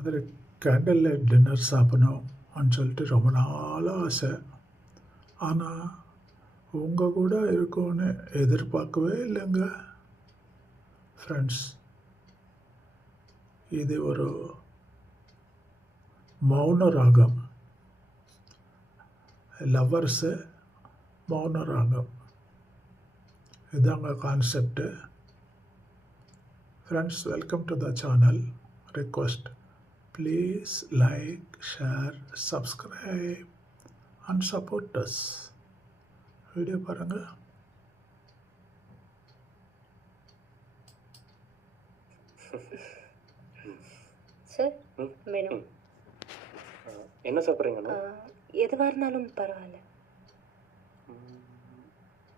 அதில் candle light dinner சாப்பிடணும்னு சொல்லிட்டு ரொம்ப நாளாக ஆசை. ஆனால் உங்கள் கூட இருக்கும்னு எதிர்பார்க்கவே இல்லைங்க ஃப்ரெண்ட்ஸ். இது ஒரு மௌன ராகம், லவ்வர்ஸு மௌன ராகம், இதாங்க concept. Friends, welcome to the channel. Request, please like, share, subscribe and support us. Video பாருங்க. சார் வேணும். என்ன சாப்பிட்றீங்கண்ணா? எதுவாக இருந்தாலும் பரவாயில்ல.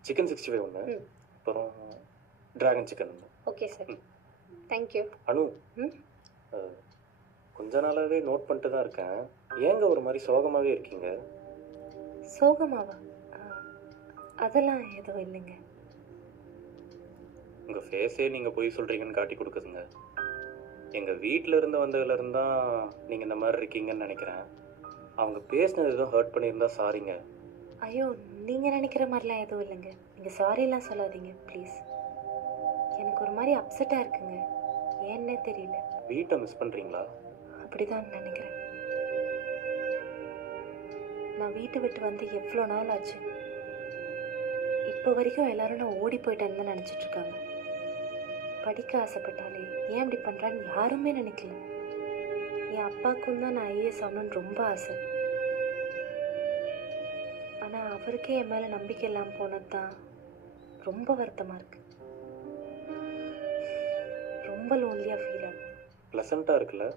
சிக்கன் 65 ஒன்று, அப்புறம் ட்ராகன் சிக்கன் ஒன்று. Okay sir, thank you. அனு, கொஞ்ச நாளாகவே நோட் பண்ணிட்டு தான் இருக்கேன். ஏங்க ஒரு மாதிரி சோகமாகவே இருக்கீங்க? சோகமாவா? அதெல்லாம் எதுவும் இல்லைங்க. உங்கள் ஃபேஸே நீங்கள் போய் சொல்கிறீங்கன்னு காட்டி கொடுக்குதுங்க. எங்கள் வீட்டில் இருந்து வந்ததுலேருந்து தான் நீங்கள் இந்த மாதிரி இருக்கீங்கன்னு நினைக்கிறேன். அவங்க பேசினது எதுவும் ஹர்ட் பண்ணியிருந்தா சாரிங்க. ஐயோ, நீங்கள் நினைக்கிற மாதிரிலாம் எதுவும் இல்லைங்க. நீங்கள் சாரிலாம் சொல்லாதீங்க ப்ளீஸ். எனக்கு ஒரு மாதிரி அப்செட்டாக இருக்குங்க, ஏன்னே தெரியல. வீட்டை மிஸ் பண்ணுறீங்களா? அப்படிதான் நினைக்கிறேன். நான் வீட்டை விட்டு வந்து எவ்வளோ நாள் ஆச்சு. இப்போ வரைக்கும் எல்லாரும் நான் ஓடி போயிட்டேன்னு தான் நினச்சிட்டு இருக்காங்க. படிக்க ஆசைப்பட்டாலே ஏன் இப்படி பண்ணுறான்னு யாருமே நினைக்கல. என் அப்பாவுக்கும் தான் நான் ஐஏஎஸ் ஆகணும்னு ரொம்ப ஆசை. ஆனால் அவருக்கே என் மேலே நம்பிக்கை இல்லாமல் போனது தான் ரொம்ப வருத்தமாக இருக்கு. ரொம்ப லோன்லியாக ஃபீல் ஆகும். ப்ளசண்ட்டாக இருக்குல்ல?